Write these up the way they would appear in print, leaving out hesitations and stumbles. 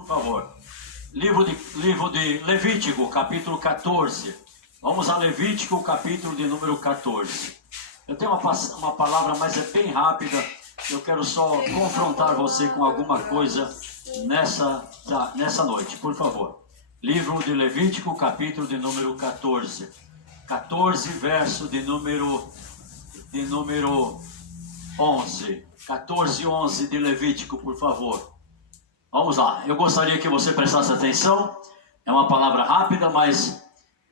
Por favor. Livro de Levítico, capítulo 14. Vamos a Levítico, capítulo de número 14. Eu tenho uma palavra, mas é bem rápida. Eu quero só confrontar você com alguma coisa nessa noite, por favor. Livro de Levítico, capítulo de número 14. 14, verso de número 11. 14, 11 de Levítico, por favor. Vamos lá. Eu gostaria que você prestasse atenção. É uma palavra rápida, mas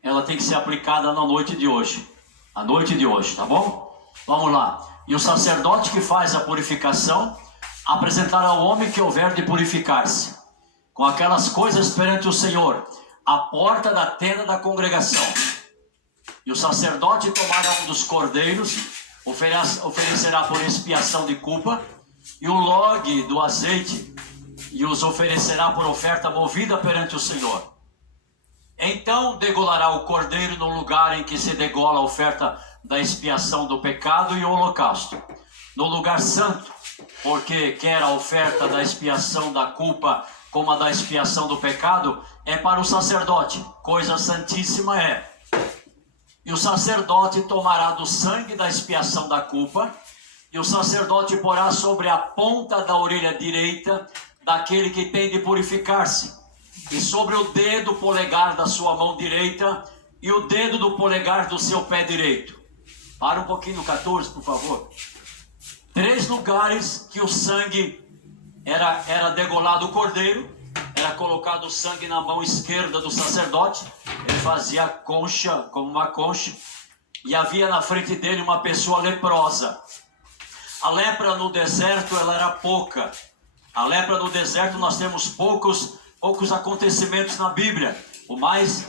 ela tem que ser aplicada na noite de hoje. A noite de hoje, tá bom? Vamos lá. E o sacerdote que faz a purificação apresentará ao homem que houver de purificar-se com aquelas coisas perante o Senhor, à porta da tenda da congregação. E o sacerdote tomará um dos cordeiros, oferecerá por expiação de culpa, e o log do azeite, e os oferecerá por oferta movida perante o Senhor. Então degolará o cordeiro no lugar em que se degola a oferta da expiação do pecado e o holocausto, no lugar santo, porque quer a oferta da expiação da culpa como a da expiação do pecado é para o sacerdote, coisa santíssima é. E o sacerdote tomará do sangue da expiação da culpa, e o sacerdote porá sobre a ponta da orelha direita daquele que tem de purificar-se, e sobre o dedo polegar da sua mão direita, e o dedo do polegar do seu pé direito. Para um pouquinho no 14, por favor. 3 lugares que o sangue era degolado o cordeiro, era colocado o sangue na mão esquerda do sacerdote, ele fazia a concha, como uma concha, e havia na frente dele uma pessoa leprosa. A lepra no deserto, ela era pouca. A lepra no deserto, nós temos poucos acontecimentos na Bíblia. O mais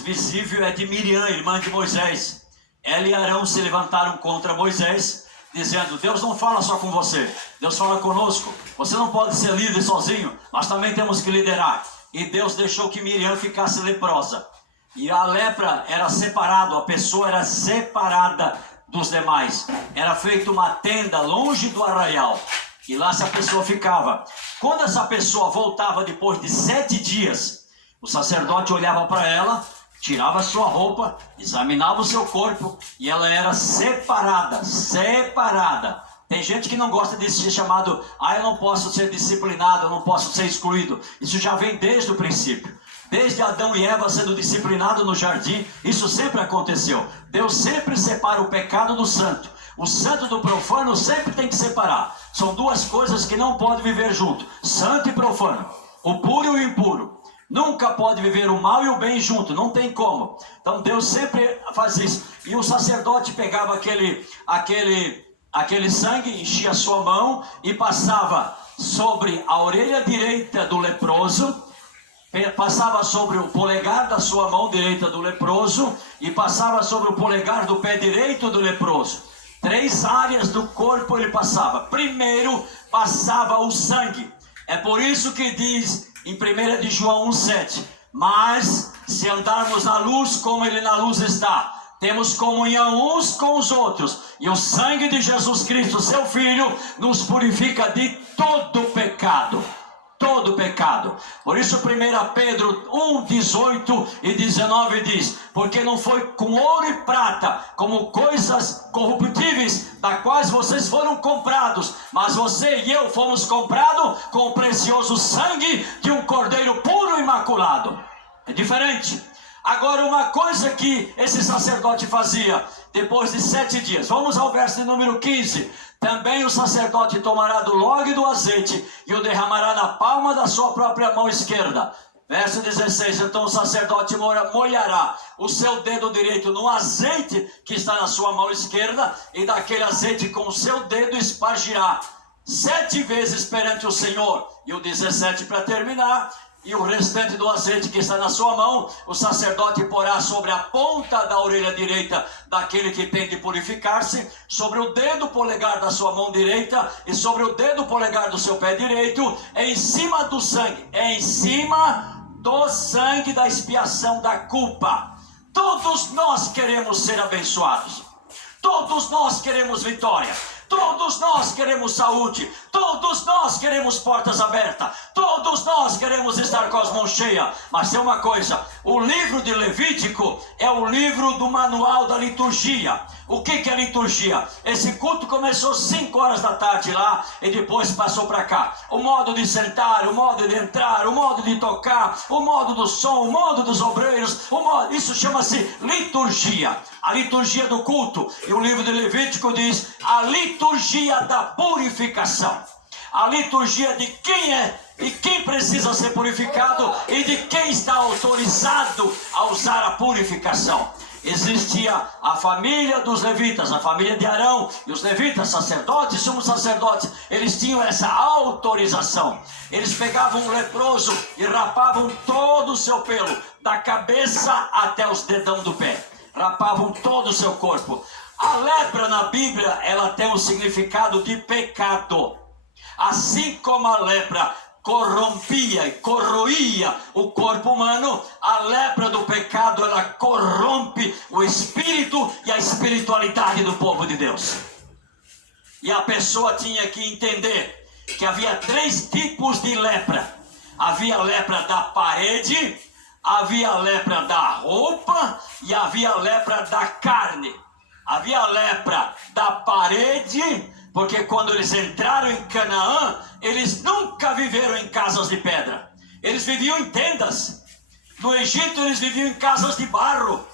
visível é de Miriam, irmã de Moisés. Ela e Arão se levantaram contra Moisés, dizendo: Deus não fala só com você, Deus fala conosco. Você não pode ser líder sozinho, nós também temos que liderar. E Deus deixou que Miriam ficasse leprosa. E a lepra era separada, a pessoa era separada dos demais. Era feita uma tenda longe do arraial. E lá essa pessoa ficava. Quando essa pessoa voltava depois de 7 dias, o sacerdote olhava para ela, tirava a sua roupa, examinava o seu corpo, e ela era separada. Tem gente que não gosta de ser chamado, eu não posso ser disciplinado, eu não posso ser excluído. Isso já vem desde o princípio. Desde Adão e Eva sendo disciplinados no jardim, isso sempre aconteceu. Deus sempre separa o pecado do santo. O santo do profano sempre tem que separar. São 2 coisas que não podem viver junto: santo e profano, o puro e o impuro. Nunca pode viver o mal e o bem junto, não tem como. Então Deus sempre faz isso. E o sacerdote pegava aquele sangue, enchia a sua mão e passava sobre a orelha direita do leproso, passava sobre o polegar da sua mão direita do leproso e passava sobre o polegar do pé direito do leproso. 3 áreas do corpo ele passava. Primeiro passava o sangue. É por isso que diz em 1 de João 1,7: mas se andarmos na luz como ele na luz está, temos comunhão uns com os outros, e o sangue de Jesus Cristo, seu Filho, nos purifica de todo pecado. Todo pecado. Por isso 1 Pedro 1, 18 e 19 diz: porque não foi com ouro e prata, como coisas corruptíveis, da quais vocês foram comprados, mas você e eu fomos comprados com o precioso sangue de um cordeiro puro e imaculado. É diferente. Agora, uma coisa que esse sacerdote fazia depois de 7 dias, vamos ao verso de número 15. Também o sacerdote tomará do log do azeite e o derramará na palma da sua própria mão esquerda. Verso 16, então o sacerdote molhará o seu dedo direito no azeite que está na sua mão esquerda, e daquele azeite com o seu dedo espargirá 7 vezes perante o Senhor. E o 17 para terminar: e o restante do azeite que está na sua mão, o sacerdote porá sobre a ponta da orelha direita daquele que tem de purificar-se, sobre o dedo polegar da sua mão direita e sobre o dedo polegar do seu pé direito, em cima do sangue, em cima do sangue da expiação da culpa. Todos nós queremos ser abençoados. Todos nós queremos vitória. Todos nós queremos saúde, Todos nós queremos portas abertas. Todos nós queremos estar com as mãos cheias. Mas tem uma coisa, o livro de Levítico é o livro do manual da liturgia. O que é liturgia? Esse culto começou 5 horas da tarde lá e depois passou para cá. O modo de sentar, o modo de entrar, o modo de tocar, o modo do som, o modo dos obreiros, isso chama-se liturgia. A liturgia do culto. E o livro de Levítico diz a liturgia da purificação. A liturgia de quem é e quem precisa ser purificado e de quem está autorizado a usar a purificação. Existia a família dos levitas, a família de Arão, e os levitas, sacerdotes e sumos sacerdotes, eles tinham essa autorização. Eles pegavam um leproso e rapavam todo o seu pelo, da cabeça até os dedão do pé. Rapavam todo o seu corpo. A lepra na Bíblia, ela tem um significado de pecado. Assim como a lepra corrompia e corroía o corpo humano, a lepra do pecado, ela corrompe o espírito e a espiritualidade do povo de Deus. E a pessoa tinha que entender que havia 3 tipos de lepra. Havia a lepra da parede, havia a lepra da roupa e havia a lepra da carne. Havia a lepra da parede, porque quando eles entraram em Canaã, eles nunca viveram em casas de pedra. Eles viviam em tendas. No Egito eles viviam em casas de barro.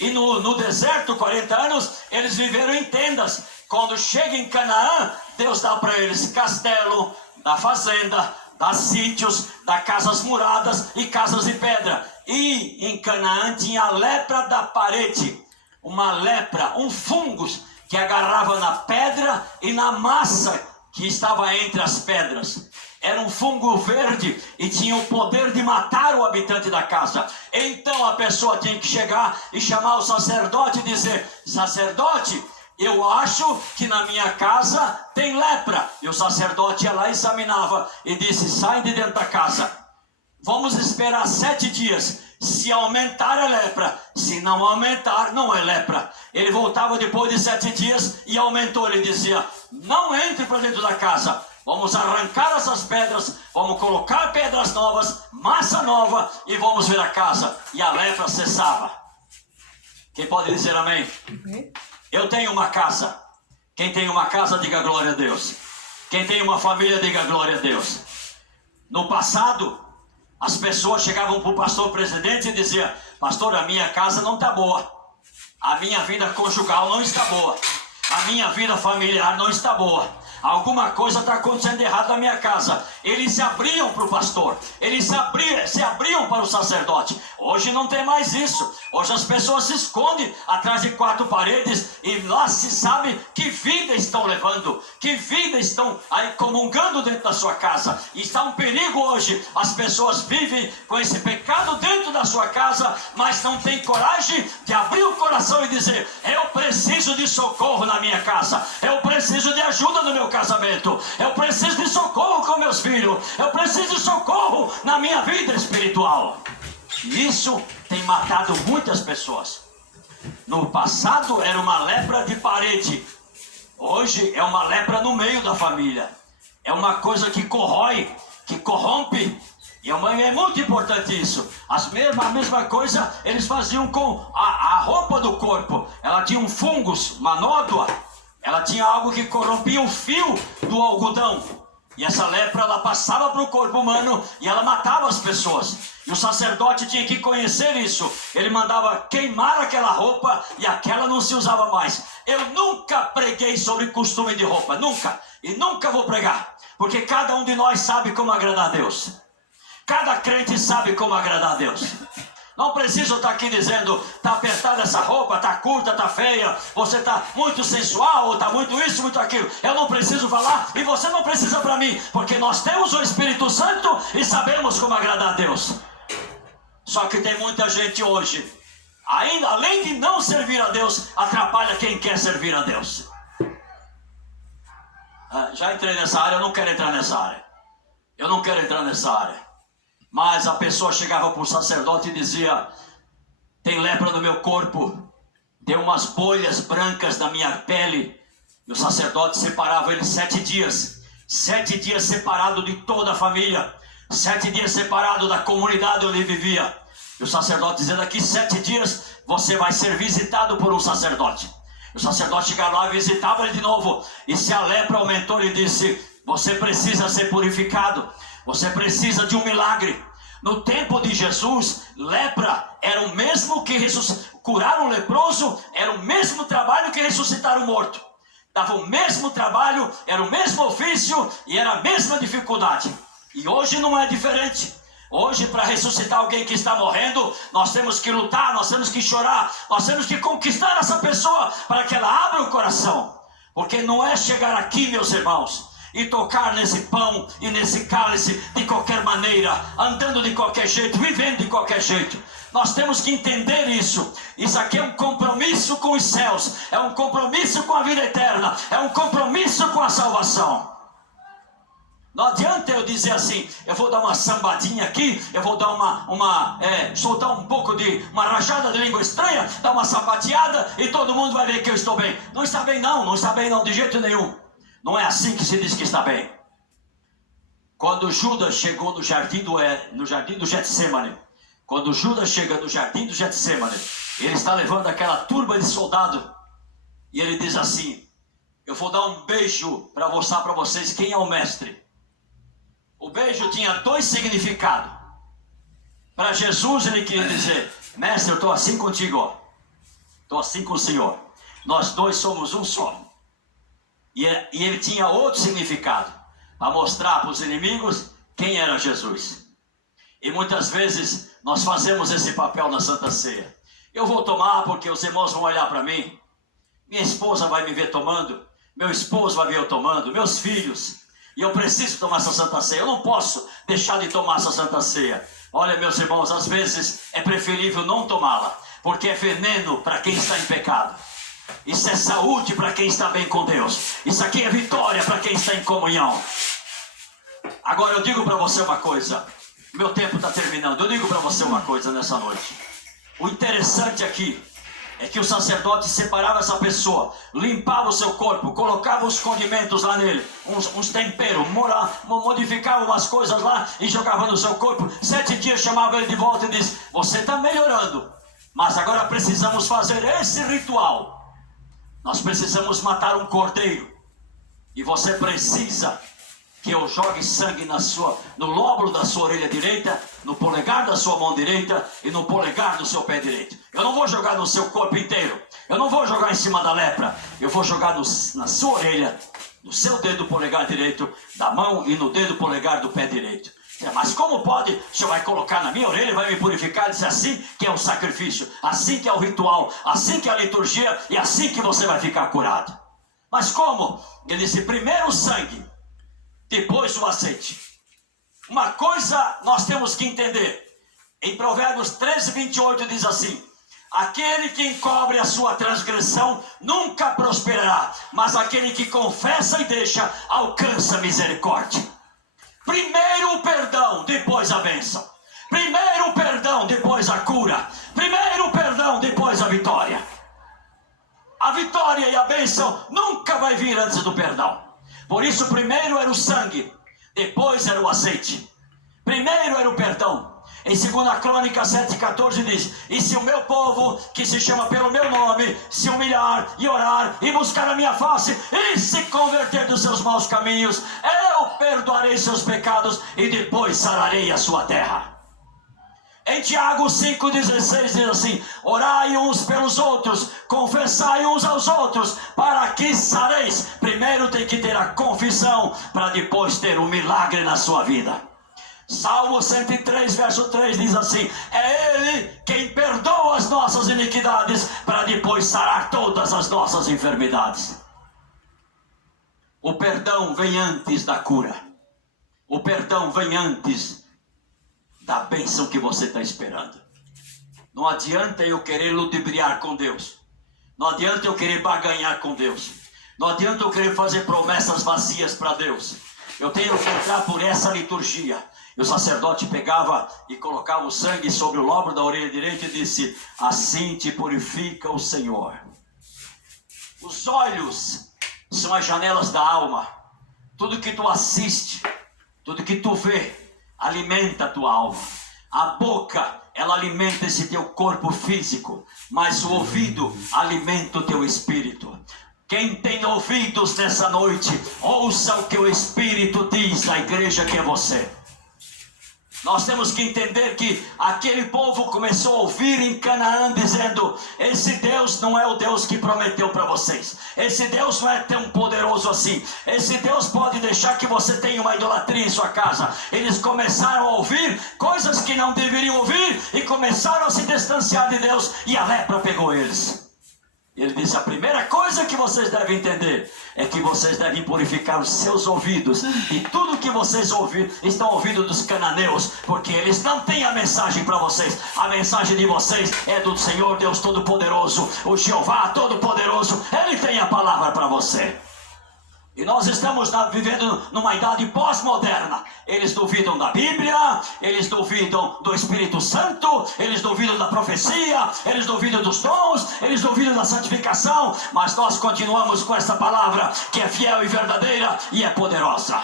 E no deserto, 40 anos, eles viveram em tendas. Quando chega em Canaã, Deus dá para eles castelo, dá fazenda, dá sítios, dá casas muradas e casas de pedra. E em Canaã tinha a lepra da parede. Uma lepra, um fungus que agarrava na pedra e na massa que estava entre as pedras. Era um fungo verde e tinha o poder de matar o habitante da casa. Então a pessoa tinha que chegar e chamar o sacerdote e dizer: sacerdote, eu acho que na minha casa tem lepra. E o sacerdote ia lá e examinava e disse: sai de dentro da casa. Vamos esperar 7 dias. Se aumentar é lepra, se não aumentar não é lepra. Ele voltava depois de 7 dias e aumentou. Ele dizia: não entre para dentro da casa, vamos arrancar essas pedras, vamos colocar pedras novas, massa nova e vamos ver a casa. E a lepra cessava. Quem pode dizer amém? Eu tenho uma casa. Quem tem uma casa, diga glória a Deus. Quem tem uma família, diga glória a Deus. No passado, as pessoas chegavam para o pastor presidente e diziam: pastor, a minha casa não está boa, a minha vida conjugal não está boa, a minha vida familiar não está boa, alguma coisa está acontecendo errado na minha casa. Eles se abriam para o pastor, eles se abriam para o sacerdote. Hoje não tem mais isso. Hoje as pessoas se escondem atrás de 4 paredes e lá se sabe que vida estão levando, que vida estão aí comungando dentro da sua casa. E está um perigo hoje. As pessoas vivem com esse pecado dentro da sua casa, mas não tem coragem de abrir o coração e dizer: eu preciso de socorro na minha casa, eu preciso de ajuda no meu casamento, eu preciso de socorro com meus filhos, eu preciso de socorro na minha vida espiritual. Isso tem matado muitas pessoas. No passado era uma lepra de parede, hoje é uma lepra no meio da família. É uma coisa que corrói, que corrompe. E é muito importante isso. A mesma coisa eles faziam com a roupa do corpo. Ela tinha um fungus, uma nódoa. Ela tinha algo que corrompia o fio do algodão. E essa lepra, ela passava para o corpo humano e ela matava as pessoas. E o sacerdote tinha que conhecer isso. Ele mandava queimar aquela roupa e aquela não se usava mais. Eu nunca preguei sobre costume de roupa, nunca. E nunca vou pregar. Porque cada um de nós sabe como agradar a Deus. Cada crente sabe como agradar a Deus. Não preciso estar aqui dizendo: está apertada essa roupa, está curta, está feia, você está muito sensual, está muito isso, muito aquilo. Eu não preciso falar e você não precisa para mim, porque nós temos o Espírito Santo e sabemos como agradar a Deus. Só que tem muita gente hoje, ainda além de não servir a Deus, atrapalha quem quer servir a Deus. Já entrei nessa área, eu não quero entrar nessa área. Eu não quero entrar nessa área. Mas a pessoa chegava para o sacerdote e dizia: tem lepra no meu corpo, tem umas bolhas brancas na minha pele. E o sacerdote separava ele 7 dias. 7 dias separado de toda a família, 7 dias separado da comunidade onde vivia. E o sacerdote dizendo: aqui 7 dias você vai ser visitado por um sacerdote. O sacerdote chegava lá, visitava ele de novo, e se a lepra aumentou, ele disse: você precisa ser purificado, você precisa de um milagre. No tempo de Jesus, lepra era o mesmo que curar um leproso, era o mesmo trabalho que ressuscitar um morto. Dava o mesmo trabalho, era o mesmo ofício e era a mesma dificuldade. E hoje não é diferente. Hoje, para ressuscitar alguém que está morrendo, nós temos que lutar, nós temos que chorar, nós temos que conquistar essa pessoa para que ela abra o coração. Porque não é chegar aqui, meus irmãos, e tocar nesse pão e nesse cálice de qualquer maneira, andando de qualquer jeito, vivendo de qualquer jeito. Nós temos que entender isso. Isso aqui é um compromisso com os céus, é um compromisso com a vida eterna, é um compromisso com a salvação. Não adianta eu dizer assim: eu vou dar uma sambadinha aqui, eu vou dar soltar um pouco de uma rajada de língua estranha, dar uma sapateada e todo mundo vai ver que eu estou bem. Não está bem não, não está bem não, de jeito nenhum. Não é assim que se diz que está bem. Quando Judas chegou no jardim do Getsemane, quando Judas chega no jardim do Getsemane, ele está levando aquela turba de soldado e ele diz assim: eu vou dar um beijo para mostrar para vocês quem é o mestre. O beijo tinha 2 significados. Para Jesus ele queria dizer: mestre, eu estou assim contigo, ó. Estou assim com o Senhor. Nós dois somos um só. E ele tinha outro significado, para mostrar para os inimigos quem era Jesus. E muitas vezes nós fazemos esse papel na Santa Ceia. Eu vou tomar porque os irmãos vão olhar para mim. Minha esposa vai me ver tomando. Meu esposo vai ver eu tomando. Meus filhos. E eu preciso tomar essa Santa Ceia. Eu não posso deixar de tomar essa Santa Ceia. Olha, meus irmãos, às vezes é preferível não tomá-la, porque é veneno para quem está em pecado. Isso é saúde para quem está bem com Deus. Isso aqui é vitória para quem está em comunhão. Agora eu digo para você uma coisa. Meu tempo está terminando. Eu digo para você uma coisa nessa noite. O interessante aqui é que o sacerdote separava essa pessoa, limpava o seu corpo, colocava os condimentos lá nele, uns temperos, modificava umas coisas lá e jogava no seu corpo. 7 dias chamava ele de volta e disse: você está melhorando, mas agora precisamos fazer esse ritual. Nós precisamos matar um cordeiro. E você precisa que eu jogue sangue no lóbulo da sua orelha direita, no polegar da sua mão direita e no polegar do seu pé direito. Eu não vou jogar no seu corpo inteiro. Eu não vou jogar em cima da lepra. Eu vou jogar na sua orelha, no seu dedo polegar direito da mão e no dedo polegar do pé direito. Mas como pode? O senhor vai colocar na minha orelha e vai me purificar? Diz: assim que é o sacrifício, assim que é o ritual, assim que é a liturgia e assim que você vai ficar curado. Mas como? Ele disse: primeiro o sangue, depois o azeite. Uma coisa nós temos que entender. Em Provérbios 13:28 diz assim: aquele que encobre a sua transgressão nunca prosperará, mas aquele que confessa e deixa alcança misericórdia. Primeiro o perdão, depois a bênção. Primeiro o perdão, depois a cura. Primeiro o perdão, depois a vitória. A vitória e a bênção nunca vai vir antes do perdão. Por isso primeiro era o sangue, depois era o azeite. Primeiro era o perdão. Em 2 Crônicas 7:14 diz: e se o meu povo, que se chama pelo meu nome, se humilhar e orar e buscar a minha face e se converter dos seus maus caminhos, eu perdoarei seus pecados e depois sararei a sua terra. Em Tiago 5:16 diz assim: orai uns pelos outros, confessai uns aos outros, para que sareis. Primeiro tem que ter a confissão, para depois ter um milagre na sua vida. Salmo 103, verso 3 diz assim: é Ele quem perdoa as nossas iniquidades, para depois sarar todas as nossas enfermidades. O perdão vem antes da cura. O perdão vem antes da bênção que você está esperando. Não adianta eu querer ludibriar com Deus. Não adianta eu querer barganhar com Deus. Não adianta eu querer fazer promessas vazias para Deus. Eu tenho que entrar por essa liturgia. E o sacerdote pegava e colocava o sangue sobre o lóbulo da orelha direita e disse: assim te purifica o Senhor. Os olhos são as janelas da alma. tudo que tu assiste, tudo que tu vê, alimenta a tua alma. A boca, ela alimenta esse teu corpo físico, mas o ouvido alimenta o teu espírito. Quem tem ouvidos nessa noite, ouça o que o Espírito diz à igreja que é você. Nós temos que entender que aquele povo começou a ouvir em Canaã dizendo: esse Deus não é o Deus que prometeu para vocês. Esse Deus não é tão poderoso assim. Esse Deus pode deixar que você tenha uma idolatria em sua casa. Eles começaram a ouvir coisas que não deveriam ouvir e começaram a se distanciar de Deus, e a lepra pegou eles. Ele disse: a primeira coisa que vocês devem entender é que vocês devem purificar os seus ouvidos. E tudo que vocês estão ouvindo dos cananeus, porque eles não têm a mensagem para vocês. A mensagem de vocês é do Senhor Deus Todo-Poderoso, o Jeová Todo-Poderoso. Ele tem a palavra para você. E nós estamos vivendo numa idade pós-moderna. Eles duvidam da Bíblia, eles duvidam do Espírito Santo, eles duvidam da profecia, eles duvidam dos dons, eles duvidam da santificação. Mas nós continuamos com essa palavra que é fiel e verdadeira e é poderosa.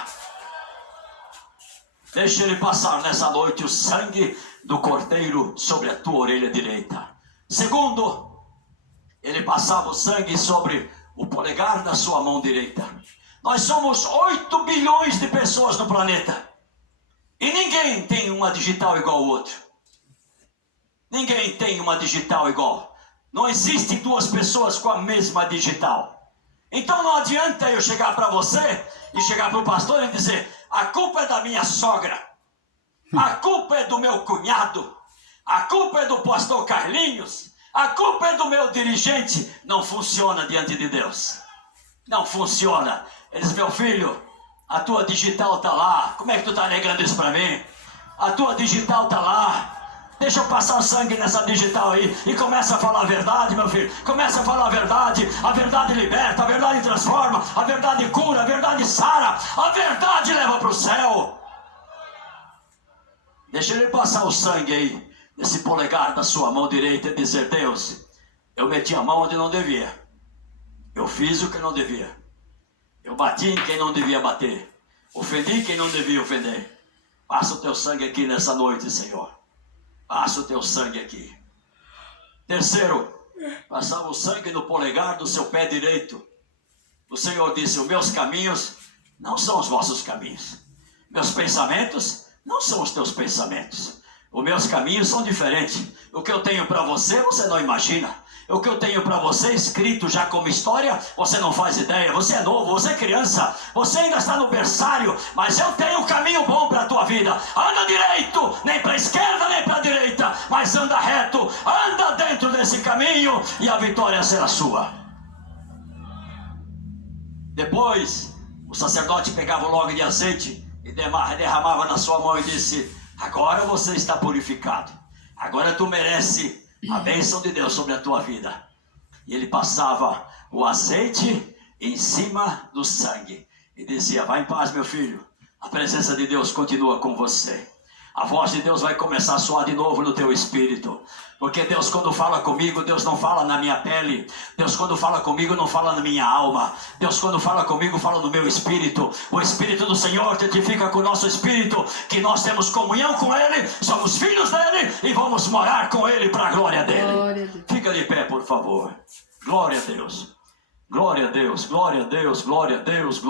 Deixa ele passar nessa noite o sangue do cordeiro sobre a tua orelha direita. Segundo, ele passava o sangue sobre o polegar da sua mão direita. Nós somos 8 bilhões de pessoas no planeta. E ninguém tem uma digital igual ao outro. Ninguém tem uma digital igual. Não existe duas pessoas com a mesma digital. Então não adianta eu chegar para você e chegar para o pastor e dizer: a culpa é da minha sogra. A culpa é do meu cunhado. A culpa é do pastor Carlinhos. A culpa é do meu dirigente. Não funciona diante de Deus. Não funciona. Ele diz: meu filho, a tua digital está lá. Como é que tu está negando isso para mim? A tua digital está lá. Deixa eu passar o sangue nessa digital aí. E começa a falar a verdade, meu filho. Começa a falar a verdade. A verdade liberta, a verdade transforma, a verdade cura, a verdade sara. A verdade leva para o céu. Deixa ele passar o sangue aí nesse polegar da sua mão direita e dizer: Deus, eu meti a mão onde não devia. Eu fiz o que não devia. Eu bati em quem não devia bater. Ofendi quem não devia ofender. Passa o teu sangue aqui nessa noite, Senhor. Passa o teu sangue aqui. Terceiro, passava o sangue no polegar do seu pé direito. O Senhor disse: os meus caminhos não são os vossos caminhos. Meus pensamentos não são os teus pensamentos. Os meus caminhos são diferentes. O que eu tenho para você, você não imagina. O que eu tenho para você escrito já como história, você não faz ideia. Você é novo, você é criança, você ainda está no berçário, mas eu tenho um caminho bom para a tua vida. Anda direito, nem para a esquerda nem para a direita, mas anda reto, anda dentro desse caminho e a vitória será sua. Depois, o sacerdote pegava o log de azeite e derramava na sua mão e disse: agora você está purificado. Agora tu merece a bênção de Deus sobre a tua vida. E ele passava o azeite em cima do sangue e dizia: vai em paz, meu filho. A presença de Deus continua com você. A voz de Deus vai começar a soar de novo no teu espírito. Porque Deus, quando fala comigo, Deus não fala na minha pele. Deus, quando fala comigo, não fala na minha alma. Deus, quando fala comigo, fala no meu espírito. O Espírito do Senhor testifica com o nosso espírito que nós temos comunhão com Ele, somos filhos dEle e vamos morar com Ele para a glória dEle. Glória a Deus. Fica de pé, por favor. Glória a Deus. Glória a Deus, glória a Deus, glória a Deus.